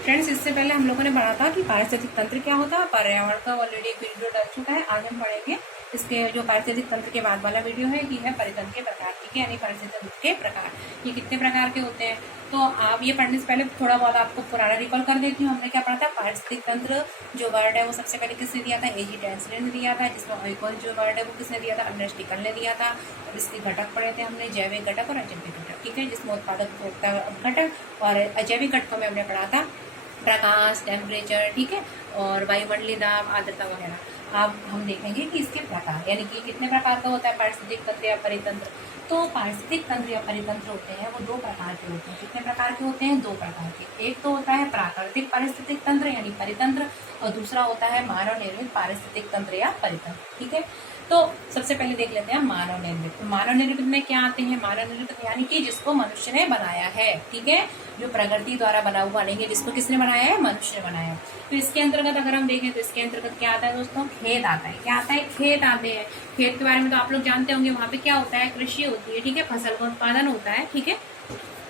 Friends, इससे पहले हम लोगों ने पढ़ा था कि पारिस्थितिक तंत्र क्या होता है। पर्यावरण का ऑलरेडी एक वीडियो डल चुका है। आज हम पढ़ेंगे इसके जो पारिस्थितिक तंत्र के बाद वाला वीडियो है, ये है परितंत्र के प्रकार। ठीक है, यानी पारिस्थितिक तंत्र के प्रकार ये कितने प्रकार के होते हैं। तो आप ये पढ़ने से पहले थोड़ा बहुत आपको पुराना रिकॉल कर देती हूँ। हमने क्या पढ़ा था, पारिस्थितिक तंत्र जो वर्ड है वो सबसे पहले किसने दिया था, एजी टेंसलर ने दिया था। जिसमें एक और जो वर्ड है वो किसने दिया था, अर्नेस्ट टिकल ने दिया था। और इसके घटक पढ़े थे हमने, जैविक घटक और अजैविक घटक। ठीक है, जिसमें उत्पादक घटक और अजैविक घटकों में हमने पढ़ा था प्रकाश, टेम्परेचर, ठीक है, और वायुमंडलीय दाब, आर्द्रता वगैरह। अब हम देखेंगे कि इसके प्रकार, यानी कि कितने प्रकार का होता है पारिस्थितिक तंत्र या परितंत्र। तो पारिस्थितिक तंत्र या परितंत्र होते हैं वो दो प्रकार के होते हैं। कितने प्रकार के होते हैं, दो प्रकार के। एक तो होता है प्राकृतिक पारिस्थितिक तंत्र यानी परितंत्र, और दूसरा होता है मानव निर्मित पारिस्थितिक तंत्र या परितंत्र। ठीक है, तो सबसे पहले देख लेते हैं मानव निर्मित। मानव निर्मित में क्या आते हैं, मानव निर्मित यानी कि जिसको मनुष्य ने बनाया है। ठीक है, जो प्रकृति द्वारा बना हुआ नहीं है, जिसको किसने बनाया है, मनुष्य ने बनाया है। तो इसके अंतर्गत अगर हम देखें तो इसके अंतर्गत क्या आता है दोस्तों, खेत आता है। क्या आता है, खेत आते हैं। खेत के बारे में तो आप लोग जानते होंगे, वहां पे क्या होता है, कृषि होती है। ठीक है, फसल का उत्पादन होता है। ठीक है,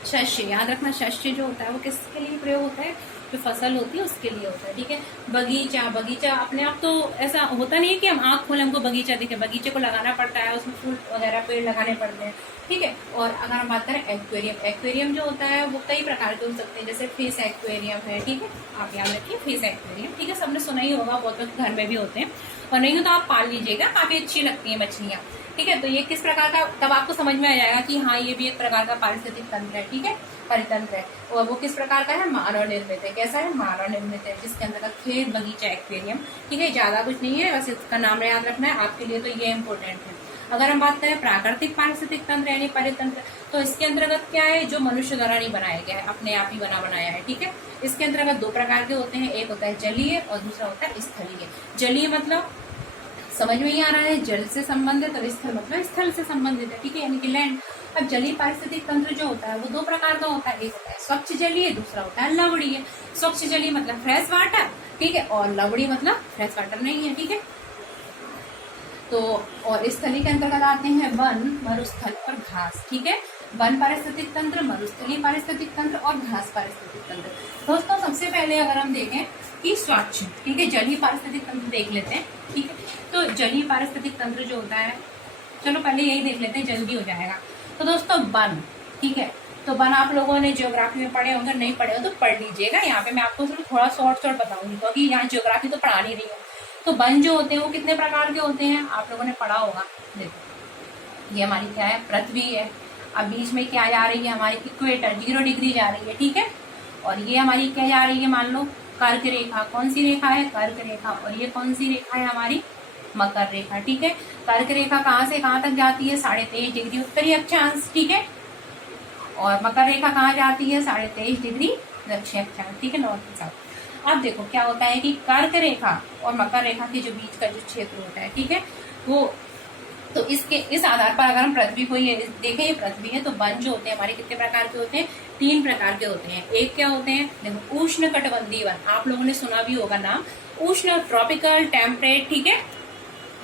शस्य, याद रखना, शस्य जो होता है वो किसके लिए प्रयोग होता है, जो फसल होती है उसके लिए होता है। ठीक है, बगीचा, बगीचा अपने आप तो ऐसा होता नहीं है कि हम आँख खोले हमको बगीचा दिखे। बगीचे को लगाना पड़ता है, उसमें फूल वगैरह पेड़ लगाने पड़ते हैं। ठीक है, और अगर हम बात करें एक्वेरियम, एक्वेरियम जो होता है वो कई प्रकार के हो सकते हैं, जैसे फिश एक्वेरियम है। ठीक है, आप याद रखिए फिश एक्वेरियम। ठीक है, सबने सुना ही होगा, बहुत लोग घर में भी होते हैं, और नहीं हो तो आप पाल लीजिएगा, काफी अच्छी लगती है मछलियाँ। ठीक है, तो ये किस प्रकार का, तब आपको समझ में आ जाएगा कि हाँ ये भी एक प्रकार का पारिस्थितिक तंत्र है। ठीक है, परितंत्र है, और वो किस प्रकार का है, मानव निर्मित है। कैसा है, मानव निर्मित है, जिसके अंदर खेत, बगीचा, एक्वेरियम। ठीक है, ज्यादा कुछ नहीं है, बस इसका नाम याद रखना है आपके लिए, तो ये इम्पोर्टेंट है। अगर हम बात करें प्राकृतिक पारिस्थितिक तंत्र यानी परितंत्र, तो इसके अंतर्गत क्या है, जो मनुष्य द्वारा नहीं बनाया गया है, अपने आप ही बनाया है। ठीक है, इसके अंतर्गत दो प्रकार के होते हैं, एक होता है जलीय और दूसरा होता है स्थलीय। जलीय मतलब समझ में ही आ रहा है, जल से संबंधित, और स्थल मतलब स्थल से संबंधित है। ठीक है, यानी कि लैंड। अब जलीय पारिस्थितिक तंत्र जो होता है वो दो प्रकार का होता है, एक होता है स्वच्छ जलीय, दूसरा होता है लवणीय। स्वच्छ जलीय मतलब फ्रेश वाटर, ठीक है, और लवणीय मतलब फ्रेश वाटर नहीं है। ठीक है, तो और स्थलीय के अंतर्गत आते हैं वन, मरुस्थल और घास। ठीक है, वन पारिस्थितिक तंत्र, मरुस्थलीय पारिस्थितिक तंत्र और घास पारिस्थितिक तंत्र। दोस्तों सबसे पहले अगर हम देखें कि स्वच्छ, ठीक है, जलीय पारिस्थितिक तंत्र देख लेते हैं। ठीक है, तो जलीय पारिस्थितिक तंत्र जो होता है, चलो पहले यही देख लेते हैं, जल्दी हो जाएगा। तो दोस्तों वन, ठीक है, तो वन आप लोगों ने ज्योग्राफी में पढ़े होंगे, नहीं पढ़े हो तो पढ़ लीजिएगा। यहाँ पे मैं आपको सिर्फ थोड़ा शॉर्ट बताऊंगी, क्योंकि यहाँ ज्योग्राफी तो पढ़ा नहीं रही हूँ। तो वन जो होते हैं वो कितने प्रकार के होते हैं, आप लोगों ने पढ़ा होगा। देखो ये हमारी क्या है, पृथ्वी है। अब बीच में क्या जा रही है, हमारी इक्वेटर 0 डिग्री जा रही है। ठीक है, और ये हमारी क्या जा रही है, मान लो कर्क रेखा। कौन सी रेखा है, कर्क रेखा। और ये कौन सी रेखा है, हमारी मकर रेखा। ठीक है, कर्क रेखा कहाँ से कहाँ तक जाती है, 23.5 डिग्री उत्तरी अक्षांश। ठीक है, और मकर रेखा कहाँ जाती है, 23.5 डिग्री दक्षिण अक्षांश। ठीक है, नॉर्थ के साथ। अब देखो क्या होता है कि कर्क रेखा और मकर रेखा के जो बीच का जो क्षेत्र होता है, ठीक है, वो तो इस आधार पर अगर हम पृथ्वी को ये देखें, ये पृथ्वी है, तो वन जो होते हैं हमारे कितने प्रकार के होते हैं, 3 प्रकार के होते हैं। एक क्या होते हैं, देखो उष्ण कटिबंधीय वन, आप लोगों ने सुना भी होगा नाम, उष्ण, ट्रॉपिकल, टेम्परेट। ठीक है,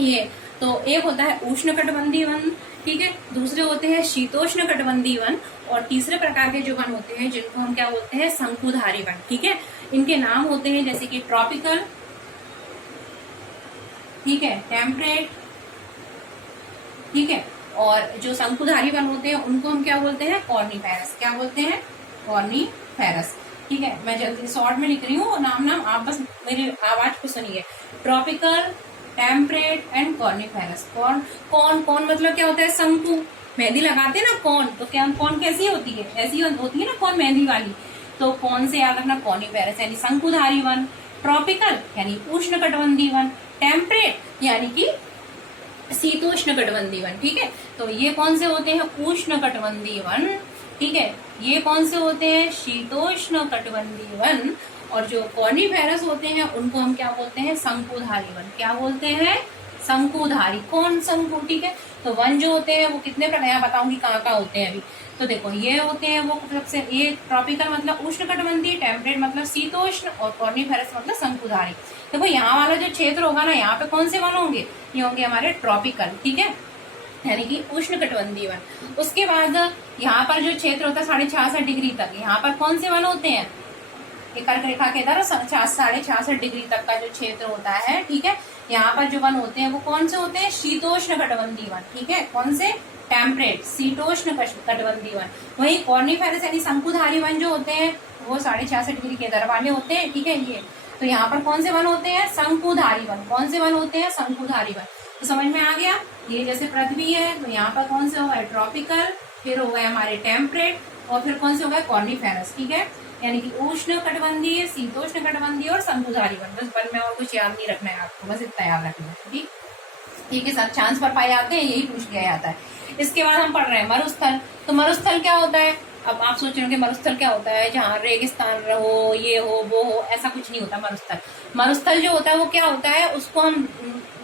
ये तो एक होता है उष्ण कटिबंधीय वन। ठीक है, दूसरे होते हैं शीतोष्ण कटिबंधीय वन, और तीसरे प्रकार के जो वन होते हैं जिनको हम क्या बोलते हैं, शंकुधारी वन। ठीक है, इनके नाम होते हैं जैसे कि ट्रॉपिकल, ठीक है, टेम्परेट, ठीक है, और जो शंकुधारी वन होते हैं उनको हम क्या बोलते हैं, कॉर्निफेरस। क्या बोलते हैं, कॉर्निफेरस। ठीक है, मैं जल्दी शॉर्ट में लिख रही हूँ नाम, आप बस मेरी आवाज को सुनिए। Tropical, temperate and coniferous. कौन मतलब क्या होता है, शंकु, मेहंदी लगाते हैं ना कौन, तो क्या कौन कैसी होती है, ऐसी होती है ना कौन, मेहंदी वाली। तो कौन से याद रखना, कॉर्निफेरस यानी शंकुधारी वन, ट्रॉपिकल यानी उष्ण कटिबंधीय वन, टेम्परेट यानी कि शीतोष्ण कटिबंधीय वन। ठीक है, तो ये कौन से होते हैं, उष्ण कटिबंधीय वन। ठीक है, ये कौन से होते हैं, शीतोष्ण कटिबंधीय वन। और जो कॉर्निफेरस होते हैं उनको हम क्या बोलते हैं, शंकुधारी वन। क्या बोलते हैं, शंकुधारी। कौन, शंकु। ठीक है, तो वन जो होते हैं वो कितने प्रकार, यहाँ बताऊंगी कहाँ कहाँ होते हैं अभी। तो देखो ये होते हैं वो सबसे, ये ट्रॉपिकल मतलब उष्ण कटिबंधीय, टेम्परेट मतलब शीतोष्ण, और कॉर्निफेरस मतलब शंकुधारी। देखो यहाँ वाला जो क्षेत्र होगा ना, यहाँ पे कौन से वन होंगे, ये होंगे हमारे ट्रॉपिकल। ठीक है, यानी कि उष्ण कटिबंधीय वन। उसके बाद यहाँ पर जो क्षेत्र होता है 66.5 डिग्री तक, यहाँ पर कौन से वन होते हैं, ये कर्क रेखा के इधर 66.5 डिग्री तक का जो क्षेत्र होता है, ठीक है। यहाँ पर जो वन होते हैं वो कौन से होते हैं, शीतोष्ण कटिबंधीय वन, ठीक है। कौन से, टेम्परेट शीतोष्ण कटिबंधीय वन। वही कॉर्निफेरस यानी शंकुधारी वन जो होते हैं वो 66.5 डिग्री के इधर वाले होते हैं, ठीक है। ये तो यहाँ पर कौन से वन होते हैं, शंकुधारी वन। कौन से वन होते हैं, शंकुधारी वन। तो समझ में आ गया। ये जैसे पृथ्वी है तो यहाँ पर कौन से होगा, ट्रॉपिकल, फिर हो गए हमारे टेम्परेट, और फिर कौन से हो गए, कॉर्निफेरस, ठीक है। यानी कि उष्ण कटिबंधीय, शीतोष्ण कटिबंधीय और शंकुधारी वन। बस वन में और कुछ याद नहीं रखना है आपको, बस इतना याद रखना है, ठीक। ठीक है, सब चांस पर पाए जाते हैं, यही पूछ लिया जाता है। इसके बाद हम पढ़ रहे हैं मरुस्थल। तो मरुस्थल क्या होता है, अब आप सोच रहे हो कि मरुस्थल क्या होता है, जहाँ रेगिस्तान रहो, ये हो वो हो, ऐसा कुछ नहीं होता। मरुस्थल, मरुस्थल जो होता है वो क्या होता है, उसको हम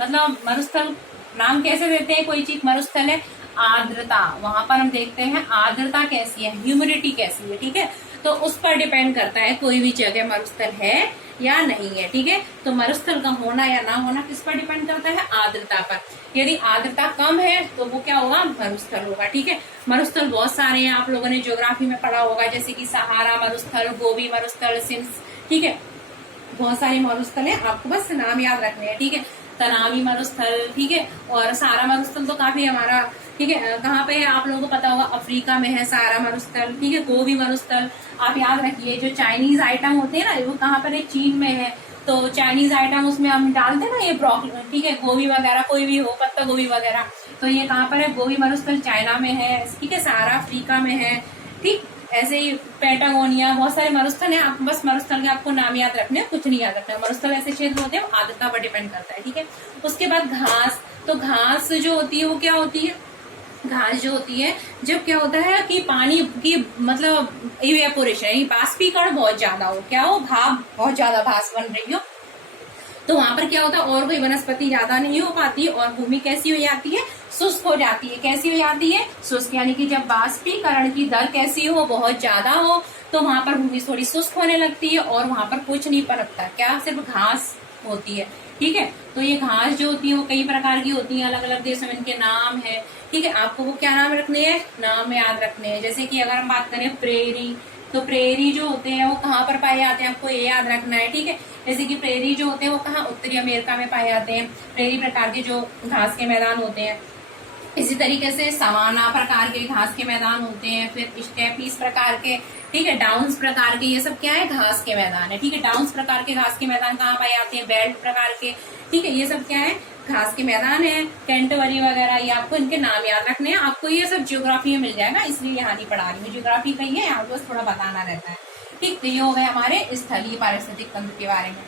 मतलब मरुस्थल नाम कैसे देते हैं, कोई चीज मरुस्थल है, आर्द्रता, वहां पर हम देखते हैं आर्द्रता कैसी है, ह्यूमिडिटी कैसी है, ठीक है। तो उस पर डिपेंड करता है कोई भी जगह मरुस्थल है या नहीं है, ठीक है। तो मरुस्थल का होना या ना होना किस पर डिपेंड करता है, आर्द्रता पर। यदि आर्द्रता कम है तो वो क्या होगा, मरुस्थल होगा, ठीक है। मरुस्थल बहुत सारे हैं, आप लोगों ने ज्योग्राफी में पढ़ा होगा, जैसे कि सहारा मरुस्थल, गोबी मरुस्थल, सिंस, ठीक है। बहुत सारे मरुस्थल है, आपको बस नाम याद रखने हैं, ठीक है। तनावी मरुस्थल, ठीक है। और सहारा मरुस्थल तो काफी हमारा, ठीक है, कहाँ पे है आप लोगों को पता होगा, अफ्रीका में है सहारा मरुस्थल, ठीक है। गोबी मरुस्थल आप याद रखिए, जो चाइनीज आइटम होते हैं ना वो कहाँ पर है, चीन में है। तो चाइनीज आइटम उसमें हम डालते हैं ना ये ब्रोकली, ठीक है, गोभी वगैरह, कोई भी हो, पत्ता गोभी वगैरह, तो ये कहाँ पर है, गोबी मरुस्थल चाइना में है, ठीक है। सहारा अफ्रीका में है, ठीक। ऐसे ही पैटागोनिया, बहुत सारे मरुस्थल हैं, आप बस मरुस्थल के आपको नाम याद रखने हैं, कुछ नहीं याद रखना है। मरुस्थल ऐसे क्षेत्र होते हैं, आर्द्रता पर डिपेंड करता है, ठीक है। उसके बाद घास, तो घास जो होती है वो क्या होती है, घास जो होती है जब क्या होता है कि पानी की मतलब इवेपोरेशन यानी बाष्पीकरण बहुत ज्यादा हो, क्या हो, भाप, बहुत ज्यादा भाप बन रही हो, तो वहां पर क्या होता है, और कोई वनस्पति ज्यादा नहीं हो पाती और भूमि कैसी हो जाती है, शुष्क हो जाती है। कैसी हो जाती है, शुष्क, यानी कि जब बाष्पीकरण की दर कैसी हो, बहुत ज्यादा हो, तो वहां पर भूमि थोड़ी शुष्क होने लगती है और वहां पर कुछ नहीं पनपता, क्या, सिर्फ घास होती है, ठीक है। तो ये घास जो होती है वो कई प्रकार की होती है, अलग अलग देशों में इनके नाम है, ठीक है। आपको वो क्या नाम रखने हैं, नाम याद रखने हैं। जैसे कि अगर हम बात करें प्रेरी, तो प्रेरी जो होते हैं वो कहाँ पर पाए जाते हैं, आपको ये याद रखना है, ठीक है। जैसे कि प्रेरी जो होते हैं वो कहाँ, उत्तरी अमेरिका में पाए जाते हैं, प्रेरी प्रकार के जो घास के मैदान होते हैं। इसी तरीके से सवाना प्रकार के घास के मैदान होते हैं, फिर स्टेपीज प्रकार के, ठीक है, डाउन्स प्रकार के, ये सब क्या है, घास के मैदान है, ठीक है। डाउन्स प्रकार के घास के मैदान कहाँ पाए जाते हैं, बेल्ट प्रकार के, ठीक है, ये सब क्या है, घास के मैदान है। कैंटरबरी वगैरह, ये आपको इनके नाम याद रखने हैं, आपको ये सब ज्योग्राफी में मिल जाएगा, इसलिए यहाँ नहीं पढ़ा रही हूँ, ज्योग्राफी कही है, यहाँ बस थोड़ा बताना रहता है, ठीक। तो ये हो गए हमारे स्थलीय पारिस्थितिक तंत्र के बारे में,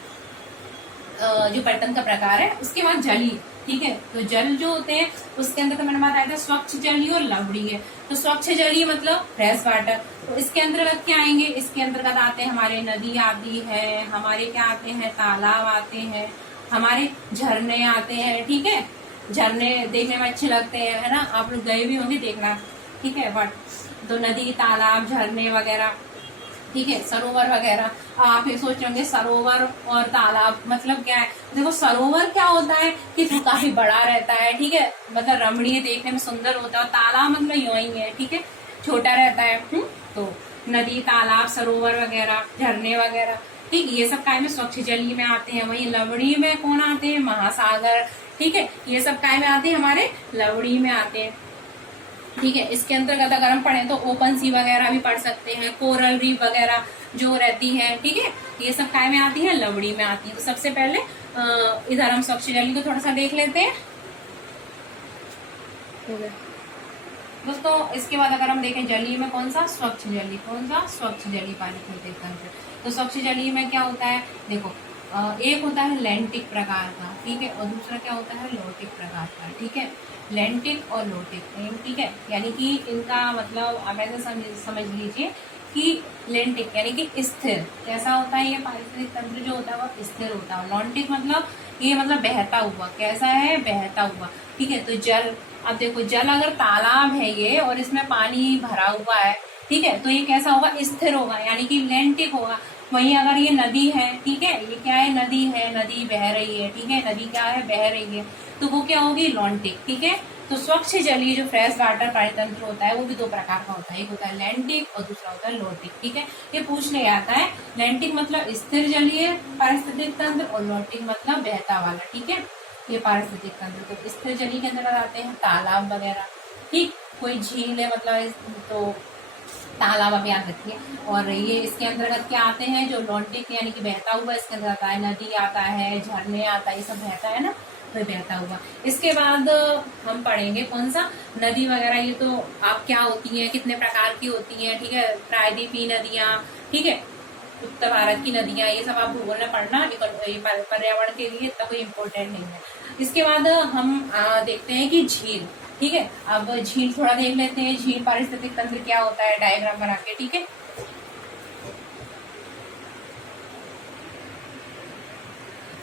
जो पर्यटन का प्रकार है। उसके बाद जलीय, ठीक है। तो जल जो होते हैं उसके अंदर तो मैंने बताया था स्वच्छ जलीय और लवणीय। तो स्वच्छ जलीय मतलब फ्रेश वाटर, तो इसके अंतर्गत क्या आएंगे, इसके अंतर्गत आते हैं हमारे नदी आदि है, हमारे क्या आते हैं, तालाब आते हैं, हमारे झरने आते हैं, ठीक है। झरने देखने में अच्छे लगते हैं, है ना, आप लोग गए भी होंगे देखना, ठीक है। बट तो नदी, तालाब, झरने वगैरह, ठीक है, सरोवर वगैरह। आप ये सोच रहे होंगे सरोवर और तालाब मतलब क्या है, देखो सरोवर क्या होता है कि जो काफी बड़ा रहता है, ठीक है, मतलब रमणीय, देखने में सुंदर होता है। तालाब मतलब यूं ही है, ठीक है, छोटा रहता है। तो नदी, तालाब, सरोवर वगैरह, झरने वगैरह, ठीक, ये सब काय में स्वच्छ जलीय में आते हैं। वही लवणीय में कौन आते हैं, महासागर, ठीक है, ये सब काय में आते हैं, हमारे लवणीय में आते हैं, ठीक है। इसके अंतर्गत अगर हम पढ़ें तो ओपन सी वगैरह भी पढ़ सकते हैं, कोरल रीफ वगैरह जो रहती है, ठीक है, ये सब काय में आती है, लवड़ी में आती है। तो सबसे पहले इधर हम स्वच्छ जलीय को थोड़ा सा देख लेते हैं दोस्तों। इसके बाद अगर हम देखें जलीय में कौन सा, स्वच्छ जलीय, कौन सा, स्वच्छ जलीय पारिस्थितिक तंत्र। तो स्वच्छ जलीय में क्या होता है, देखो एक होता है लैंटिक प्रकार का, ठीक है, और दूसरा क्या होता है, लोटिक प्रकार का, ठीक है। लैंटिक और लोटिक, ठीक है, यानी कि इनका मतलब आप ऐसे समझ लीजिए कि लैंटिक यानी कि स्थिर, कैसा होता है ये पारिस्थितिक तंत्र जो होता है वो स्थिर होता है। लॉन्टिक मतलब ये मतलब बहता हुआ, कैसा है, बहता हुआ, ठीक है। तो जल, अब देखो जल अगर तालाब है ये और इसमें पानी भरा हुआ है, ठीक है, तो ये कैसा होगा, स्थिर होगा, यानी कि लैंटिक होगा। वहीं अगर ये नदी है, ठीक है, ये क्या है, नदी है, नदी बह रही है, ठीक है, नदी क्या है, बह रही है, तो वो क्या होगी, लॉन्टिक, ठीक है। तो स्वच्छ जलीय जो फ्रेश वाटर पारितंत्र होता है वो भी दो प्रकार का होता है, एक होता है लैंटिक और दूसरा होता है लोटिक। ठीक है, ये पूछने आता है। लैंटिक मतलब स्थिर जलीय पारिस्थितिक तंत्र और लोटिक मतलब बहता वाला। ठीक है, ये पारिस्थितिक तंत्र। तो स्थिर जलीय के अंदर आते हैं तालाब वगैरह, ठीक, कोई झील है मतलब तो तालाब आप याद रखिए। और ये इसके अंतर्गत क्या आते हैं, जो लॉन्टिक यानी कि बहता हुआ, इसके अंदर आता है नदी आता है, झरने आता है, ये सब बहता है ना, तो बहता हुआ। इसके बाद हम पढ़ेंगे कौन सा, नदी वगैरह। ये तो आप क्या होती है, कितने प्रकार की होती है, ठीक है, प्रायद्वीपीय नदियां, ठीक है, उत्तर भारत की नदियां, ये सब आप भूगोल में पढ़ना, पर्यावरण के लिए इतना कोई इम्पोर्टेंट नहीं है। इसके बाद हम देखते हैं कि झील। ठीक है, अब झील थोड़ा देख लेते हैं, झील पारिस्थितिक तंत्र क्या होता है, डायग्राम बना के। ठीक है,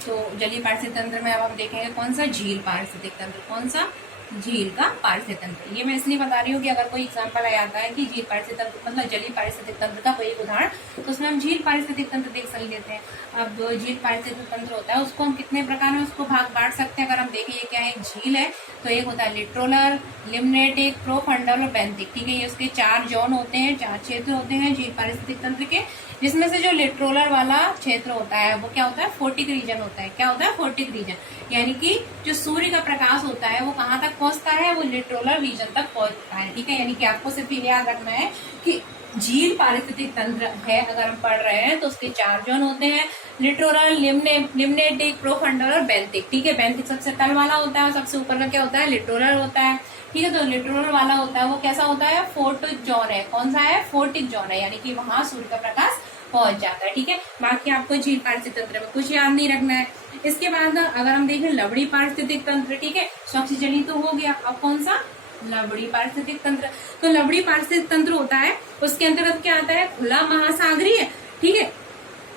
तो जलीय पारिस्थितिक तंत्र में अब हम देखेंगे कौन सा, झील पारिस्थितिक तंत्र। कौन सा, झील का पारिस्थितिक तंत्र। ये मैं इसलिए बता रही हूँ कि अगर कोई एग्जाम्पल आ जाता है कि झील पारिस्थितिक तंत्र मतलब जलीय पारिस्थितिक तंत्र का कोई एक उदाहरण, तो उसमें हम झील पारिस्थितिक तंत्र देख सही लेते हैं। अब झील पारिस्थितिक तंत्र होता है, उसको हम कितने प्रकार में उसको भाग बांट सकते हैं। अगर हम देखें ये क्या है, एक झील है, तो एक होता है लिट्रोलर, लिम्नेटिक, प्रोफंडल और बेंथिक। ठीक है, ये उसके 4 जोन होते हैं, 4 क्षेत्र होते हैं झील पारिस्थितिक तंत्र के, जिसमें से जो लिट्रोलर वाला क्षेत्र होता है वो क्या होता है, फोर्टिक रीजन होता है। क्या होता है, फोर्टिक रीजन, यानी कि जो सूर्य का प्रकाश होता है वो कहाँ तक पहुंचता है, वो लिट्रोलर रीजन तक पहुंचता है। ठीक है, यानी कि आपको सिर्फ याद रखना है कि झील पारिस्थितिक तंत्र है, अगर हम पढ़ रहे हैं तो उसके 4 जोन होते हैं, लिट्रोलर, लिम्नेटिक, प्रोफंडल और बेंथिक। ठीक है, बेंथिक सबसे तल वाला होता है और सबसे ऊपर का क्या होता है, लिट्रोलर होता है। ठीक है, तो लिट्रोलर वाला होता है वो कैसा होता है, फोर्टिक जोन है। कौन सा है, फोर्टिक जोन है, यानी कि वहां सूर्य का प्रकाश पहुंच जाता है। ठीक है, बाकी आपको झील पारिस्थितिक तंत्र में कुछ याद नहीं रखना है। इसके बाद अगर हम देखें लवड़ी पारिस्थितिक तंत्र, ठीक है, स्वच्छ जलीय तो हो गया, अब कौन सा, लवड़ी पारिस्थितिक तंत्र। तो लवड़ी पारिस्थितिक तंत्र होता है, उसके अंतर्गत क्या आता है, खुला महासागरीय। ठीक है,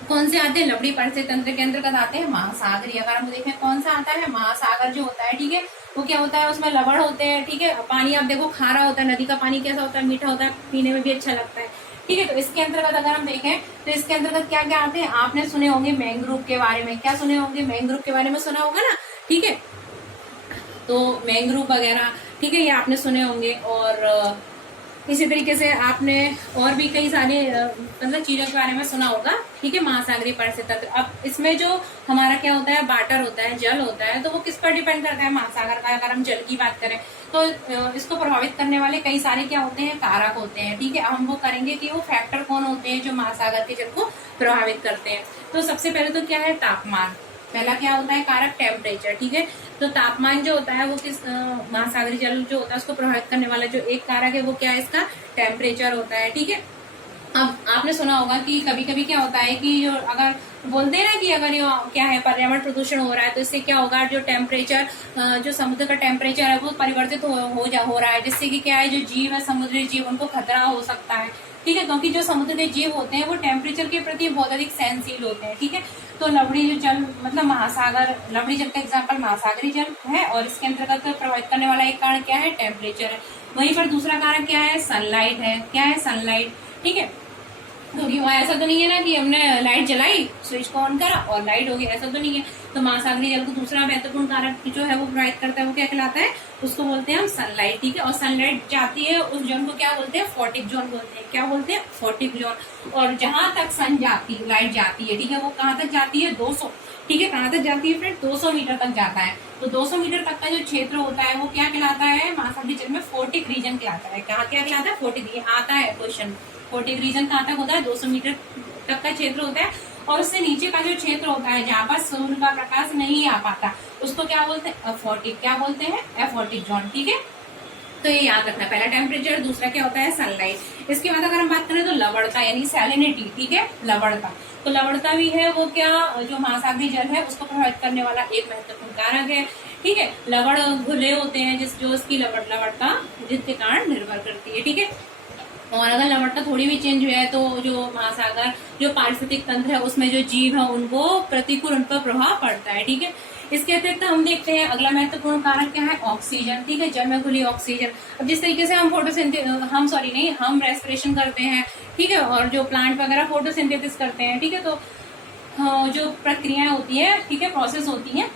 कौन से आते हैं, लवड़ी पारिस्थितिक तंत्र के अंतर्गत आते हैं महासागरीय। अगर हम देखें कौन सा आता है, महासागर जो होता है, ठीक है, वो क्या होता है, उसमें लवण होते हैं। ठीक है, पानी आप देखो खारा होता है, नदी का पानी कैसा होता है, मीठा होता है, पीने में भी अच्छा लगता है। ठीक है, तो इसके अंतर्गत अगर हम देखें तो इसके अंतर्गत क्या क्या आते हैं, आपने सुने होंगे मैंग्रोव के बारे में, क्या सुने होंगे, मैंग्रोव के बारे में सुना होगा ना। ठीक है, तो मैंग्रोव वगैरह, ठीक है, ये आपने सुने होंगे। और इसी तरीके से आपने और भी कई सारे मतलब चीजों के बारे में सुना होगा। ठीक है, महासागरीय पारिस्थितिक तंत्र। अब इसमें जो हमारा क्या होता है, वाटर होता है, जल होता है, तो वो किस पर डिपेंड करता है, महासागर का। अगर हम जल की बात करें तो इसको प्रभावित करने वाले कई सारे क्या होते हैं, कारक होते हैं। ठीक है, हम वो करेंगे कि वो फैक्टर कौन होते हैं जो महासागर के जल को प्रभावित करते हैं। तो सबसे पहले तो क्या है, तापमान। पहला क्या होता है कारक, टेम्परेचर। ठीक है, तो तापमान जो होता है वो किस महासागरीय जल जो होता है उसको प्रभावित करने वाला जो एक कारक है वो क्या है, इसका टेम्परेचर होता है। ठीक है, अब आपने सुना होगा कि कभी कभी क्या होता है कि जो अगर बोलते हैं ना कि अगर ये क्या है, पर्यावरण प्रदूषण हो रहा है, तो इससे क्या होगा, जो टेम्परेचर, जो समुद्र का टेम्परेचर है वो परिवर्तित हो रहा है, जिससे कि क्या है, जो जीव है, समुद्री जीव, उनको खतरा हो सकता है। ठीक है, क्योंकि जो समुद्र के जीव होते हैं वो टेम्परेचर के प्रति बहुत अधिक सहनशील होते हैं। ठीक है, तो लवड़ी जो जल मतलब महासागर, लवड़ी जल का एग्जाम्पल महासागरी जल है, और इसके अंतर्गत प्रभावित करने वाला एक कारण क्या है, टेम्परेचर है। वहीं पर दूसरा कारण क्या है, सनलाइट है। क्या है, सनलाइट। ठीक है, क्योंकि वहाँ ऐसा तो नहीं है ना कि हमने लाइट जलाई, स्विच को ऑन करा और लाइट हो गई, ऐसा तो नहीं है। तो महासागरीय जल को दूसरा महत्वपूर्ण कारक जो है वो प्रभावित करता है, वो क्या कहलाता है, उसको बोलते हैं हम सनलाइट। ठीक है, और सनलाइट जाती है उस जोन को क्या बोलते हैं, फोर्टिक जोन बोलते हैं। क्या बोलते हैं, फोर्टिक जोन। और जहां तक सन जाती है, लाइट जाती है, ठीक है, वो कहाँ तक जाती है, 200। ठीक है, कहाँ तक जाती है फ्रेंड, 200 मीटर तक जाता है। तो 200 मीटर तक का जो क्षेत्र होता है वो क्या कहलाता है, महासागरीय जल में फोर्टिक रीजन कहलाता है। कहाँ क्या कहलाता है, फोर्टिक। आता है क्वेश्चन, फोर्टिक रीजन कहाँ तक होता है, 200 मीटर तक का क्षेत्र होता है। और उससे नीचे का जो क्षेत्र होता है जहाँ पर सूर्य का प्रकाश नहीं आ पाता, उसको क्या बोलते हैं, अफोर्टिक। क्या बोलते हैं, अफोर्टिक जोन। ठीक है, तो ये याद रखना, पहला टेम्परेचर, दूसरा क्या होता है, सनलाइट। इसके बाद अगर हम बात करें तो लवणता यानी सैलिनिटी। ठीक है, लवणता, तो लवणता भी है वो क्या, जो महासागरीय जल है उसको प्रभावित करने वाला एक महत्वपूर्ण कारक है। ठीक है, लवण घुले होते हैं जो उसकी लवणता जिसके कारण निर्भर करती है। ठीक है, और अगर लवणता थोड़ी भी चेंज हुआ है तो जो महासागर जो पारिस्थितिक तंत्र है उसमें जो जीव है उनको प्रतिकूल, उन पर प्रभाव पड़ता है। ठीक है, इसके अतिरिक्त हम देखते हैं अगला महत्वपूर्ण कारक क्या है, ऑक्सीजन। ठीक है, जल में घुली ऑक्सीजन। अब जिस तरीके से हम रेस्पिरेशन करते हैं, ठीक है, और जो प्लांट वगैरह फोटोसिंथेसिस करते हैं, ठीक है, तो जो प्रक्रियाएं होती है, ठीक है, प्रोसेस होती है,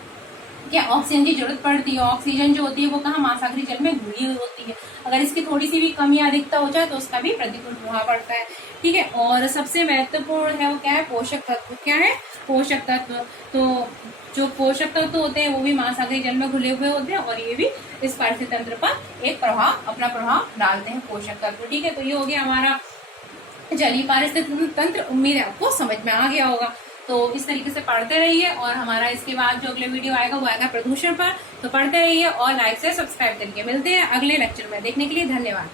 क्या ऑक्सीजन की जरूरत पड़ती है। ऑक्सीजन जो होती है वो कहाँ, महासागरीय जल में घुली हुई होती है। अगर इसकी थोड़ी सी भी कमी या अधिकता हो जाए तो उसका भी प्रतिकूल प्रभाव पड़ता है। ठीक है, और सबसे महत्वपूर्ण है वो क्या है, पोषक तत्व। क्या है, पोषक तत्व। तो जो पोषक तत्व होते हैं वो भी महासागरीय जल में घुले हुए होते हैं और ये भी इस पारिस्थितिक तंत्र पर एक अपना प्रभाव डालते हैं, पोषक तत्व। ठीक है, तो ये हो गया हमारा जलीय पारिस्थितिक तंत्र। उम्मीद है आपको समझ में आ गया होगा। तो इस तरीके से पढ़ते रहिए और हमारा इसके बाद जो अगले वीडियो आएगा वो आएगा प्रदूषण पर। तो पढ़ते रहिए और लाइक से सब्सक्राइब करके मिलते हैं अगले लेक्चर में। देखने के लिए धन्यवाद।